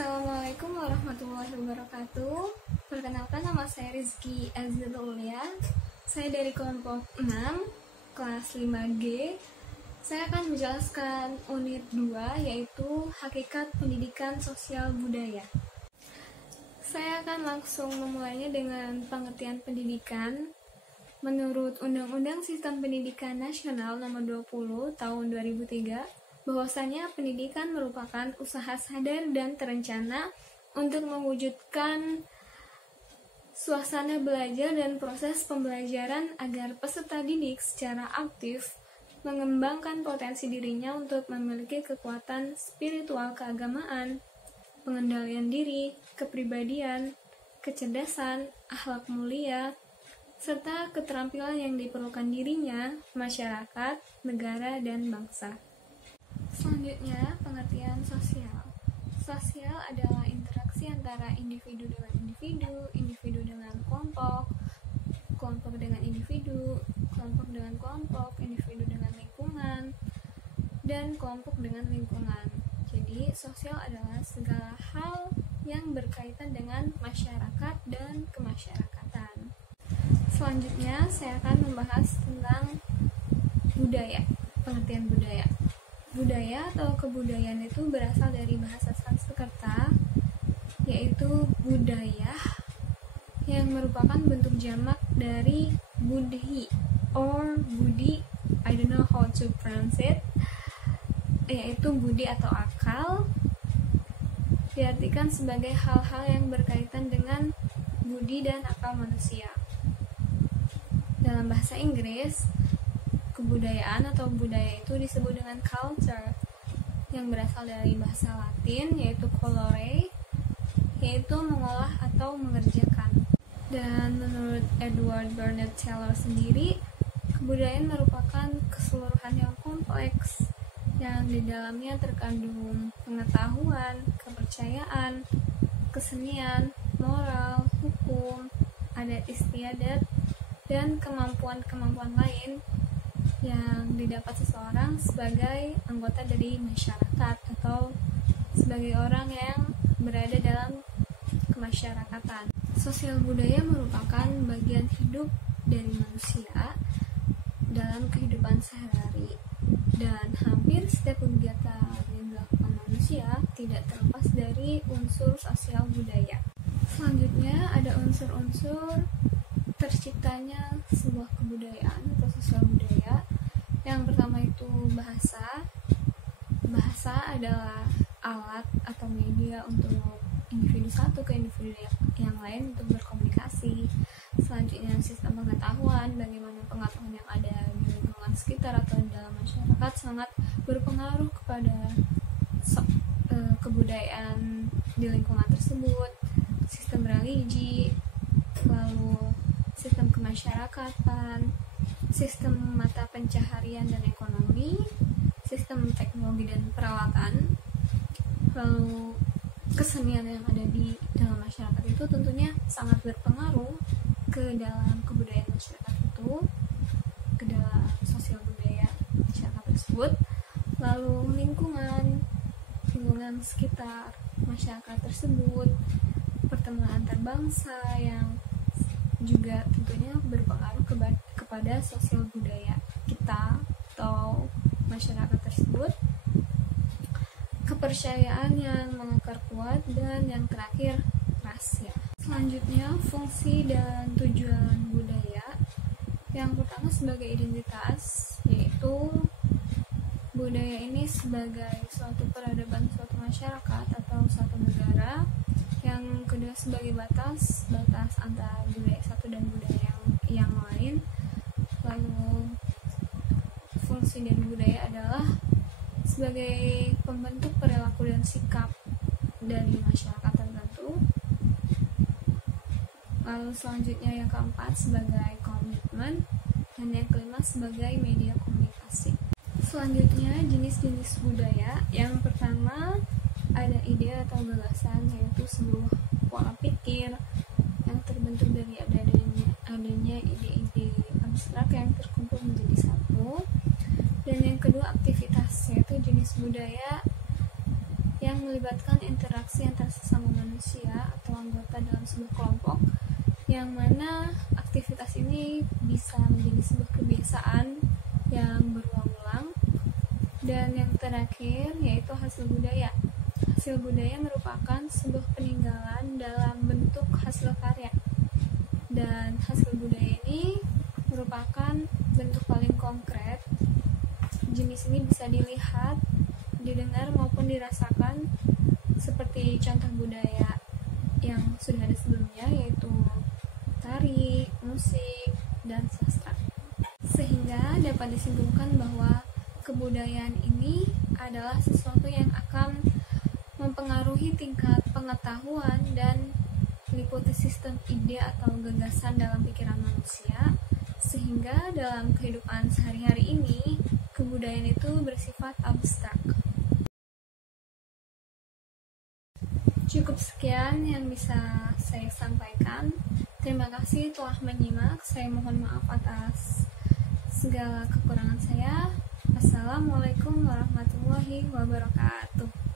Assalamualaikum warahmatullahi wabarakatuh. Perkenalkan, nama saya Rizky Azizulya. Saya dari kelompok 6, kelas 5G. Saya akan menjelaskan unit 2, yaitu Hakikat Pendidikan Sosial Budaya. Saya akan langsung memulainya dengan pengertian pendidikan. Menurut Undang-Undang Sistem Pendidikan Nasional Nomor 20 Tahun 2003, bahwasanya pendidikan merupakan usaha sadar dan terencana untuk mewujudkan suasana belajar dan proses pembelajaran agar peserta didik secara aktif mengembangkan potensi dirinya untuk memiliki kekuatan spiritual keagamaan, pengendalian diri, kepribadian, kecerdasan, akhlak mulia, serta keterampilan yang diperlukan dirinya, masyarakat, negara, dan bangsa. Selanjutnya, pengertian sosial. Sosial adalah interaksi antara individu dengan individu, individu dengan kelompok, kelompok dengan individu, kelompok dengan kelompok, individu dengan lingkungan, dan kelompok dengan lingkungan. Jadi, sosial adalah segala hal yang berkaitan dengan masyarakat dan kemasyarakatan. Selanjutnya, saya akan membahas tentang budaya, pengertian budaya. Budaya atau kebudayaan itu berasal dari bahasa Sanskerta, yaitu budaya, yang merupakan bentuk jamak dari budhi or budi, I don't know how to pronounce it, yaitu budi atau akal, diartikan sebagai hal-hal yang berkaitan dengan budi dan akal manusia. Dalam bahasa Inggris, kebudayaan atau budaya itu disebut dengan culture, yang berasal dari bahasa Latin, yaitu colore, yaitu mengolah atau mengerjakan. Dan menurut Edward Bernard Taylor sendiri, kebudayaan merupakan keseluruhan yang kompleks, yang di dalamnya terkandung pengetahuan, kepercayaan, kesenian, moral, hukum, adat istiadat, dan kemampuan-kemampuan lain yang didapat seseorang sebagai anggota dari masyarakat atau sebagai orang yang berada dalam kemasyarakatan. Sosial budaya merupakan bagian hidup dari manusia dalam kehidupan sehari-hari, dan hampir setiap kegiatan yang dilakukan manusia tidak terlepas dari unsur sosial budaya. Selanjutnya ada unsur-unsur terciptanya sebuah kebudayaan atau sosial budaya. Yang pertama itu bahasa. Bahasa adalah alat atau media untuk individu satu ke individu yang lain untuk berkomunikasi. Selanjutnya sistem pengetahuan, bagaimana pengetahuan yang ada di lingkungan sekitar atau di dalam masyarakat sangat berpengaruh kepada kebudayaan di lingkungan tersebut. Sistem religi, lalu sistem kemasyarakatan, sistem mata pencaharian dan ekonomi, sistem teknologi dan peralatan, lalu kesenian yang ada di dalam masyarakat itu tentunya sangat berpengaruh ke dalam kebudayaan masyarakat itu, ke dalam sosial budaya masyarakat tersebut. Lalu lingkungan sekitar masyarakat tersebut, pertemuan antar bangsa yang juga tentunya berpengaruh kepada sosial budaya kita atau masyarakat tersebut, kepercayaan yang mengakar kuat, dan yang terakhir ras ya. Selanjutnya fungsi dan tujuan budaya. Yang pertama sebagai identitas, yaitu budaya ini sebagai suatu peradaban suatu masyarakat atau suatu negara. Yang kedua sebagai batas antara budaya satu dan budaya yang lain. Lalu fungsi dari budaya adalah sebagai pembentuk perilaku dan sikap dari masyarakat tertentu. Lalu selanjutnya yang keempat sebagai komitmen, dan yang kelima sebagai media komunikasi. Selanjutnya jenis-jenis budaya. Yang pertama ada ide atau gagasan, yaitu sebuah pola pikir yang terbentuk dari adanya ide-ide abstrak yang terkumpul menjadi satu. Dan yang kedua aktivitas, yaitu jenis budaya yang melibatkan interaksi antar sesama manusia atau anggota dalam sebuah kelompok, yang mana aktivitas ini bisa menjadi sebuah kebiasaan yang berulang-ulang. Dan yang terakhir yaitu hasil budaya. Hasil budaya merupakan sebuah peninggalan dalam bentuk hasil karya, dan hasil budaya ini merupakan bentuk paling konkret. Jenis ini bisa dilihat, didengar maupun dirasakan, seperti contoh budaya yang sudah ada sebelumnya, yaitu tari, musik, dan sastra. Sehingga dapat disimpulkan bahwa kebudayaan ini adalah sesuatu yang akan mempengaruhi tingkat pengetahuan dan meliputi sistem ide atau gagasan dalam pikiran manusia, sehingga dalam kehidupan sehari-hari ini kebudayaan itu bersifat abstrak. Cukup sekian yang bisa saya sampaikan. Terima kasih telah menyimak. Saya mohon maaf atas segala kekurangan saya. Assalamualaikum warahmatullahi wabarakatuh.